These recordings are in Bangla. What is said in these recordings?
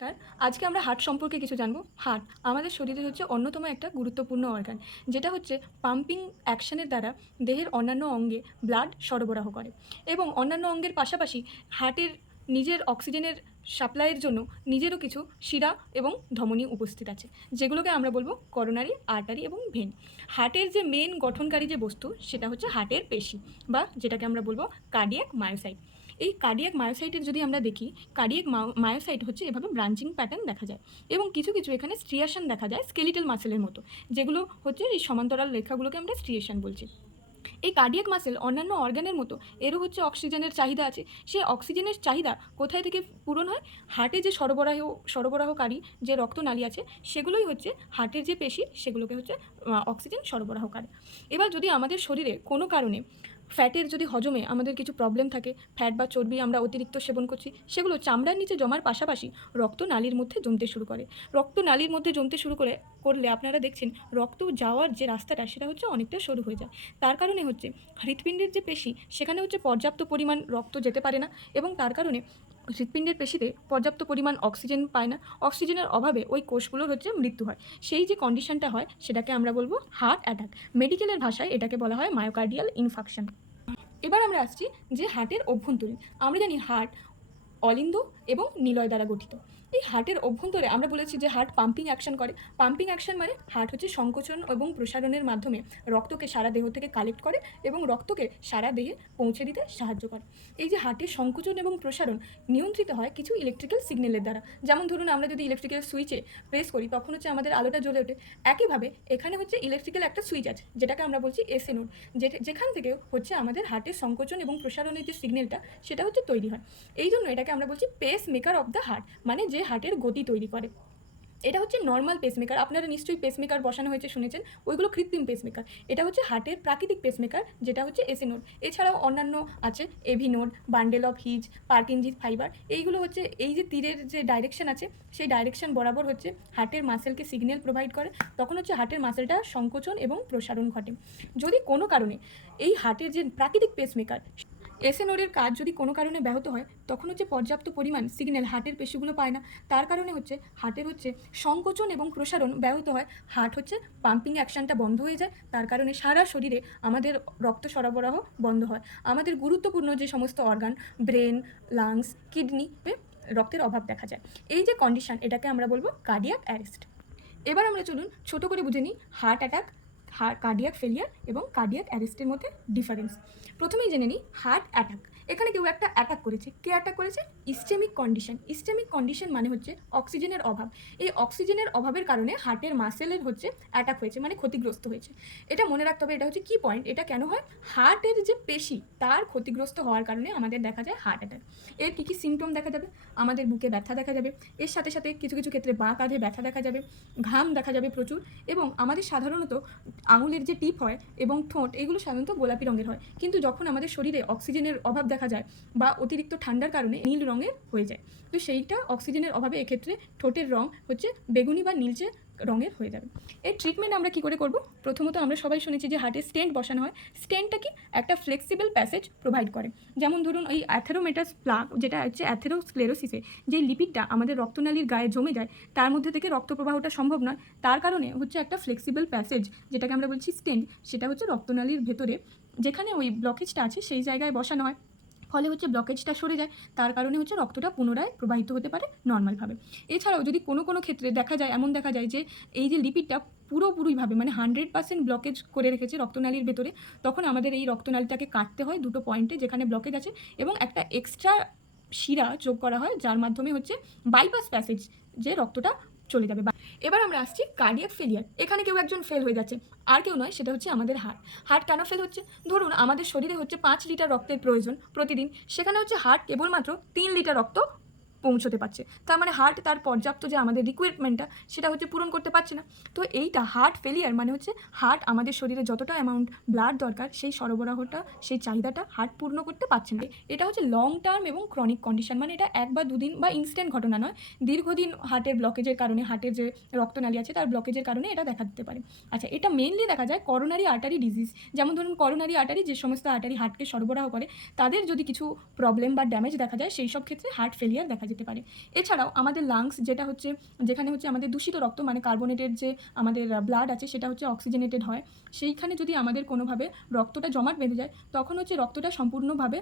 নমস্কার। আজকে আমরা হার্ট সম্পর্কে কিছু জানবো। হার্ট আমাদের শরীরের হচ্ছে অন্যতম একটা গুরুত্বপূর্ণ অর্গান, যেটা হচ্ছে পাম্পিং অ্যাকশনের দ্বারা দেহের অন্যান্য অঙ্গে ব্লাড সরবরাহ করে এবং অন্যান্য অঙ্গের পাশাপাশি হার্টের নিজের অক্সিজেনের সাপ্লাইয়ের জন্য নিজেরও কিছু শিরা এবং ধমনী উপস্থিত আছে, যেগুলোকে আমরা বলবো করোনারি আর্টারি এবং ভেন। হার্টের যে মেন গঠনকারী যে বস্তু সেটা হচ্ছে হার্টের পেশি, বা যেটাকে আমরা বলবো কার্ডিয়াক মায়োসাইট। এই কার্ডিয়াক মায়োসাইটের যদি আমরা দেখি, কার্ডিয়াক মায়োসাইট হচ্ছে এভাবে ব্রাঞ্চিং প্যাটার্ন দেখা যায় এবং কিছু কিছু এখানে স্ট্রিয়েশন দেখা যায় স্কেলিটাল মাসেলের মতো, যেগুলো হচ্ছে এই সমান্তরাল রেখাগুলোকে আমরা স্ট্রিয়েশন বলছি। এই কার্ডিয়াক মাসেল অন্যান্য অর্গানের মতো এরও হচ্ছে অক্সিজেনের চাহিদা আছে। সেই অক্সিজেনের চাহিদা কোথায় থেকে পূরণ হয়? হার্টে যে সরবরাহকারী যে রক্তনালী আছে সেগুলোই হচ্ছে হার্টের যে পেশি, সেগুলোকে হচ্ছে অক্সিজেন সরবরাহ করে। এবার যদি আমাদের শরীরে কোনো কারণে ফ্যাটের যদি হজমে আমাদের কিছু প্রবলেম থাকে, ফ্যাট বা চর্বি আমরা অতিরিক্ত সেবন করছি, সেগুলো চামড়ার নিচে জমার পাশাপাশি রক্তনালীর মধ্যে জমতে শুরু করে। রক্তনালীর মধ্যে জমতে শুরু করলে আপনারা দেখছেন রক্ত যাওয়ার যে রাস্তাটা সেটা হচ্ছে অনেকটা সরু হয়ে যায়। তার কারণে হচ্ছে হৃৎপিণ্ডের যে পেশি সেখানে হচ্ছে পর্যাপ্ত পরিমাণ রক্ত যেতে পারে না এবং তার কারণে হৃৎপিণ্ডের পেশিতে পর্যাপ্ত পরিমাণ অক্সিজেন পায় না। অক্সিজেনের অভাবে ওই কোষগুলোর হচ্ছে মৃত্যু হয়। সেই যে কন্ডিশনটা হয় সেটাকে আমরা বলবো হার্ট অ্যাটাক। মেডিকেলের ভাষায় এটাকে বলা হয় মায়োকার্ডিয়াল ইনফাকশন। এবার আমরা আসছি যে হার্টের অভ্যন্তরীণ। আমরা জানি হার্ট অলিন্দ এবং নিলয় দ্বারা গঠিত। এই হার্টের অভ্যন্তরে আমরা বলেছি যে হার্ট পাম্পিং অ্যাকশন করে। পাম্পিং অ্যাকশন মানে হার্ট হচ্ছে সংকোচন এবং প্রসারণের মাধ্যমে রক্তকে সারা দেহ থেকে কালেক্ট করে এবং রক্তকে সারা দেহে পৌঁছে দিতে সাহায্য করে। এই যে হার্টের সংকোচন এবং প্রসারণ নিয়ন্ত্রিত হয় কিছু ইলেকট্রিক্যাল সিগন্যালের দ্বারা। যেমন ধরুন আমরা যদি ইলেকট্রিক্যাল সুইচে প্রেস করি তখন হচ্ছে আমাদের আলোটা জ্বলে ওঠে। একইভাবে এখানে হচ্ছে ইলেকট্রিক্যাল একটা সুইচ আছে যেটাকে আমরা বলছি এসএ নোড, যেখান থেকে হচ্ছে আমাদের হার্টের সংকোচন এবং প্রসারণের যে সিগন্যালটা সেটা হচ্ছে তৈরি হয়। এই জন্য এটাকে আমরা বলছি pace maker of the heart, মানে যে হার্টের গতি তৈরি করে। এটা হচ্ছে নর্মাল পেসমেকার। আপনারা নিশ্চয়ই পেসমেকার বসানো হয়েছে শুনেছেন, ওইগুলো কৃত্রিম পেসমেকার। এটা হচ্ছে হার্টের প্রাকৃতিক পেসমেকার, যেটা হচ্ছে এসি নোড। এছাড়াও অন্যান্য আছে AV node, bundle of His, Purkinje's fibre. এইগুলো হচ্ছে এই যে তীরের যে ডাইরেকশন আছে সেই ডাইরেকশন বরাবর হচ্ছে হার্টের মাসেলকে সিগন্যাল প্রোভাইড করে। তখন হচ্ছে হার্টের মাসেলটা সংকোচন এবং প্রসারণ ঘটে। যদি কোনো কারণে এই হার্টের যে প্রাকৃতিক পেসমেকার এসএ নোডের কাজ যদি কোনো কারণে ব্যাহত হয় তখন হচ্ছে পর্যাপ্ত পরিমাণ সিগন্যাল হার্টের পেশিগুলো পায় না। তার কারণে হচ্ছে হার্টের হচ্ছে সংকোচন এবং প্রসারণ ব্যাহত হয়। হার্ট হচ্ছে পাম্পিং অ্যাকশনটা বন্ধ হয়ে যায়। তার কারণে সারা শরীরে আমাদের রক্ত সরবরাহ বন্ধ হয়। আমাদের গুরুত্বপূর্ণ যে সমস্ত অর্গান, ব্রেন, লাংস, কিডনি, রক্তের অভাব দেখা যায়। এই যে কন্ডিশন এটাকে আমরা বলবো কার্ডিয়াক অ্যারেস্ট। এবার আমরা চলুন ছোট করে বুঝে নিই হার্ট অ্যাটাক, কার্ডিয়াক ফেলিয়ার এবং কার্ডিয়াক অ্যারেস্টের মধ্যে ডিফারেন্স। প্রথমেই জেনে নিই হার্ট অ্যাটাক। এখানে কেউ একটা অ্যাটাক করেছে। কে অ্যাটাক করেছে? Ischaemic condition. ইস্টেমিক কন্ডিশন মানে হচ্ছে অক্সিজেনের অভাব। এই অক্সিজেনের অভাবের কারণে হার্টের মাসেলের হচ্ছে অ্যাটাক হয়েছে, মানে ক্ষতিগ্রস্ত হয়েছে। এটা মনে রাখতে হবে, এটা হচ্ছে কি পয়েন্ট। এটা কেন হয়? হার্টের যে পেশি তার ক্ষতিগ্রস্ত হওয়ার কারণে আমাদের দেখা যায় হার্ট অ্যাটাক। এর কী কী সিমটম দেখা যাবে? আমাদের বুকে ব্যথা দেখা যাবে, এর সাথে সাথে কিছু কিছু ক্ষেত্রে বাঁ কাঁধে ব্যথা দেখা যাবে, ঘাম দেখা যাবে প্রচুর, এবং আমাদের সাধারণত আঙুলের যে টিপ হয় এবং ঠোঁট এগুলো সাধারণত গোলাপি রঙের হয়, কিন্তু যখন আমাদের শরীরে অক্সিজেনের অভাব দেখা যায় বা অতিরিক্ত ঠান্ডার কারণে নীল রঙের হয়ে যায়। তো সেইটা অক্সিজেনের অভাবে এক্ষেত্রে ঠোঁটের রং হচ্ছে বেগুনি বা নীলচে রঙের হয়ে যাবে। এর ট্রিটমেন্ট আমরা কী করে করব? প্রথমত আমরা সবাই শুনেছি যে হার্টে স্টেন্ট বসানো হয়। স্টেন্টটা কি? একটা ফ্লেক্সিবল প্যাসেজ প্রোভাইড করে। যেমন ধরুন ওই অ্যাথেরোমেটাস প্লাগ, যেটা হচ্ছে অ্যাথেরোস্ক্লেরোসিসে যে লিপিডটা আমাদের রক্তনালীর গায়ে জমে যায়, তার মধ্যে থেকে রক্ত প্রবাহটা সম্ভব নয়। তার কারণে হচ্ছে একটা ফ্লেক্সিবল প্যাসেজ, যেটাকে আমরা বলছি স্টেন্ট, সেটা হচ্ছে রক্তনালীর ভেতরে যেখানে ওই ব্লকেজটা আছে সেই জায়গায় বসানো হয়। ফলে হচ্ছে ব্লকেজটা সরে যায়, তার কারণে হচ্ছে রক্তটা পুনরায় প্রবাহিত হতে পারে নর্মালভাবে। এছাড়াও যদি কোনো কোনো ক্ষেত্রে দেখা যায় যে এই যে লিপিডটা পুরোপুরিভাবে মানে 100% ব্লকেজ করে রেখেছে রক্তনালীর ভেতরে, তখন আমাদের এই রক্তনালীটাকে কাটতে হয় দুটো পয়েন্টে যেখানে ব্লকেজ আছে, এবং একটা এক্সট্রা শিরা যোগ করা হয় যার মাধ্যমে হচ্ছে বাইপাস প্যাসেজ, যে রক্তটা চলে যাবে। এবার আমরা আসছি কার্ডিয়াক ফেলিয়ার। এখানে কেউ একজন ফেল হয়ে যাচ্ছে, আর কেউ নয়, সেটা হচ্ছে আমাদের হার্ট। হার্ট কেন ফেল হচ্ছে? ধরুন আমাদের শরীরে হচ্ছে 5 লিটার রক্তের প্রয়োজন প্রতিদিন, সেখানে হচ্ছে হার্ট কেবলমাত্র 3 লিটার রক্ত পৌঁছতে পারছে। তার মানে হার্ট তার পর্যাপ্ত যে আমাদের রিকোয়ারমেন্টটা সেটা হচ্ছে পূরণ করতে পারছে না। তো এইটা হার্ট ফেলিয়ার মানে হচ্ছে হার্ট আমাদের শরীরে যতটা অ্যামাউন্ট ব্লাড দরকার সেই সরবরাহটা, সেই চাহিদাটা হার্ট পূর্ণ করতে পারছে না। এটা হচ্ছে লং টার্ম এবং ক্রনিক কন্ডিশন, মানে এটা 1 বা 2 দিন বা ইনস্ট্যান্ট ঘটনা নয়। দীর্ঘদিন হার্টের ব্লকেজের কারণে, হার্টের যে রক্তনালী আছে তার ব্লকেজের কারণে এটা দেখা দিতে পারে। আচ্ছা, এটা মেইনলি দেখা যায় করোনারি আর্টারি ডিজিজ। যেমন ধরুন করোনারি আর্টারি, যে সমস্ত আর্টারি হার্টকে সরবরাহ করে, তাদের যদি কিছু প্রবলেম বা ড্যামেজ দেখা যায় সেই সব ক্ষেত্রে হার্ট ফেলিয়ার দেখা যেতে যেতে পারে। এছাড়াও আমাদের লাংস যেখানে হচ্ছে আমাদের দূষিত রক্ত মানে কার্বোনেটেড যে আমাদের ব্লাড আছে সেটা হচ্ছে অক্সিজেনেটেড হয়, সেইখানে যদি আমাদের কোনোভাবে রক্তটা জমাট বেঁধে যায় তখন হচ্ছে রক্তটা সম্পূর্ণভাবে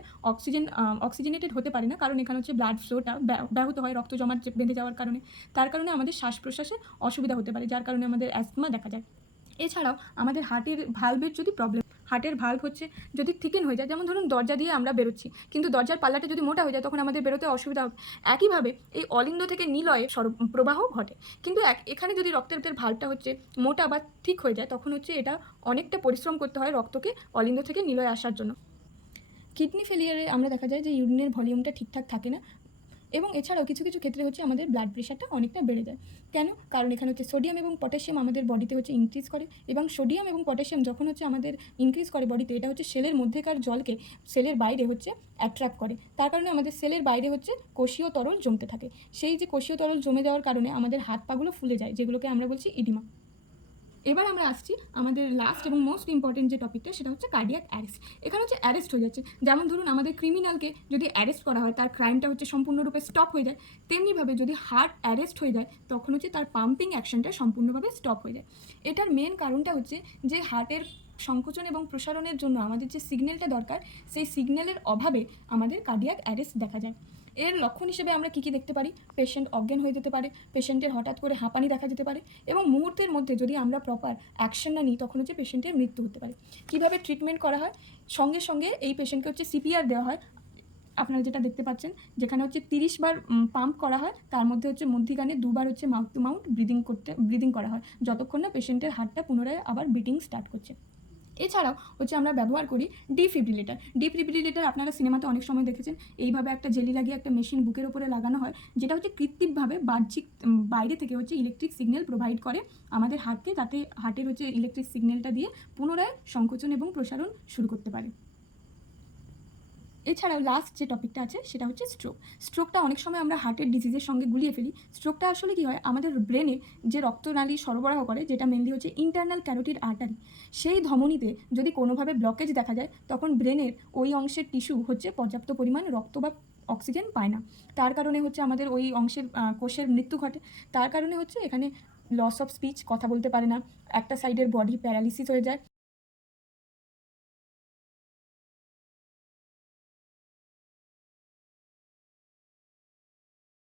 অক্সিজেনেটেড হতে পারে না, কারণ এখানে হচ্ছে ব্লাড ফ্লোটা ব্যাহত হয় রক্ত জমাট বেঁধে যাওয়ার কারণে। তার কারণে আমাদের শ্বাস প্রশ্বাসে অসুবিধা হতে পারে, যার কারণে আমাদের অ্যাজমা দেখা যায়। এছাড়াও আমাদের হার্টের ভালভের যদি প্রবলেম, হার্টের ভালভ হচ্ছে যদি থিকেন হয়ে যায়, যেমন ধরুন দরজা দিয়ে আমরা বেরোচ্ছি কিন্তু দরজার পাল্লাটা যদি মোটা হয়ে যায় তখন আমাদের বেরোতে অসুবিধা হবে। একইভাবে এই অলিন্দ থেকে নিলয়ে প্রবাহ ঘটে, কিন্তু এখানে যদি রক্তের ভালভটা হচ্ছে মোটা বা ঠিক হয়ে যায় তখন হচ্ছে এটা অনেকটা পরিশ্রম করতে হয় রক্তকে অলিন্দ থেকে নিলয়ে আসার জন্য। কিডনি ফেলিয়ারে আমরা দেখা যায় যে ইউরিনের ভলিউমটা ঠিকঠাক থাকে না, এবং এছাড়াও কিছু কিছু ক্ষেত্রে হচ্ছে আমাদের ব্লাড প্রেশারটা অনেকটা বেড়ে যায়। কেন? কারণ এখানে হচ্ছে সোডিয়াম এবং পটাশিয়াম আমাদের বডিতে হচ্ছে ইনক্রিজ করে, এবং সোডিয়াম এবং পটাশিয়াম যখন হচ্ছে আমাদের ইনক্রিজ করে বডিতে, এটা হচ্ছে সেলের মধ্যেকার জলকে সেলের বাইরে হচ্ছে অ্যাট্রাক্ট করে। তার কারণে আমাদের সেলের বাইরে হচ্ছে কোষীয় তরল জমতে থাকে। সেই যে কোষীয় তরল জমে যাওয়ার কারণে আমাদের হাত পাগুলো ফুলে যায়, যেগুলোকে আমরা বলছি ইডিমা। এবার আমরা আসছি আমাদের লাস্ট এবং মোস্ট ইম্পর্টেন্ট যে টপিকটা, সেটা হচ্ছে কার্ডিয়াক অ্যারেস্ট। এখানে হচ্ছে অ্যারেস্ট হয়ে যাচ্ছে, যেমন ধরুন আমাদের ক্রিমিনালকে যদি অ্যারেস্ট করা হয় তার ক্রাইমটা হচ্ছে সম্পূর্ণরূপে স্টপ হয়ে যায়, তেমনিভাবে যদি হার্ট অ্যারেস্ট হয়ে যায় তখন হচ্ছে তার পাম্পিং অ্যাকশনটা সম্পূর্ণভাবে স্টপ হয়ে যায়। এটার মেন কারণটা হচ্ছে যে হার্টের সংকোচন এবং প্রসারণের জন্য আমাদের যে সিগন্যালটা দরকার সেই সিগন্যালের অভাবে আমাদের কার্ডিয়াক অ্যারেস্ট দেখা যায়। এর লক্ষণ হিসেবে আমরা কী কী দেখতে পারি? পেশেন্ট অজ্ঞান হয়ে যেতে পারে, পেশেন্টের হঠাৎ করে হাঁপানি দেখা যেতে পারে, এবং মুহূর্তের মধ্যে যদি আমরা প্রপার অ্যাকশন না নিই তখন হচ্ছে পেশেন্টের মৃত্যু হতে পারে। কীভাবে ট্রিটমেন্ট করা হয়? সঙ্গে সঙ্গে এই পেশেন্টকে হচ্ছে সিপিআর দেওয়া হয়। আপনারা যেটা দেখতে পাচ্ছেন, যেখানে হচ্ছে 30 বার পাম্প করা হয়, তার মধ্যে হচ্ছে মধ্যিখানে 2 বার হচ্ছে মাউথ টু মাউথ ব্রিদিং করা হয়, যতক্ষণ না পেশেন্টের হার্টটা পুনরায় আবার বিটিং স্টার্ট করছে। এছাড়াও হচ্ছে আমরা ব্যবহার করি ডিফিব্রিলেটার। আপনারা সিনেমাতে অনেক সময় দেখেছেন, এইভাবে একটা জেলি লাগিয়ে একটা মেশিন বুকের ওপরে লাগানো হয়, যেটা হচ্ছে কৃত্রিমভাবে বাহ্যিক বাইরে থেকে হচ্ছে ইলেকট্রিক সিগন্যাল প্রোভাইড করে আমাদের হার্টকে, যাতে হার্টের হচ্ছে ইলেকট্রিক সিগন্যালটা দিয়ে পুনরায় সংকোচন এবং প্রসারণ শুরু করতে পারে। এছাড়াও লাস্ট যে টপিকটা আছে সেটা হচ্ছে স্ট্রোকটা অনেক সময় আমরা হার্টের ডিজিজের সঙ্গে গুলিয়ে ফেলি। স্ট্রোকটা আসলে কী হয়, আমাদের ব্রেনে যে রক্তনালী সরবরাহ করে, যেটা মেনলি হচ্ছে ইন্টারনাল ক্যারোটিড আর্টারি, সেই ধমনীতে যদি কোনোভাবে ব্লকেজ দেখা যায় তখন ব্রেনের ওই অংশের টিস্যু হচ্ছে পর্যাপ্ত পরিমাণ রক্ত বা অক্সিজেন পায় না, তার কারণে হচ্ছে আমাদের ওই অংশের কোষের মৃত্যু ঘটে। তার কারণে হচ্ছে এখানে লস অফ স্পিচ, কথা বলতে পারে না, একটা সাইডের বডি প্যারালিসিস হয়ে যায়,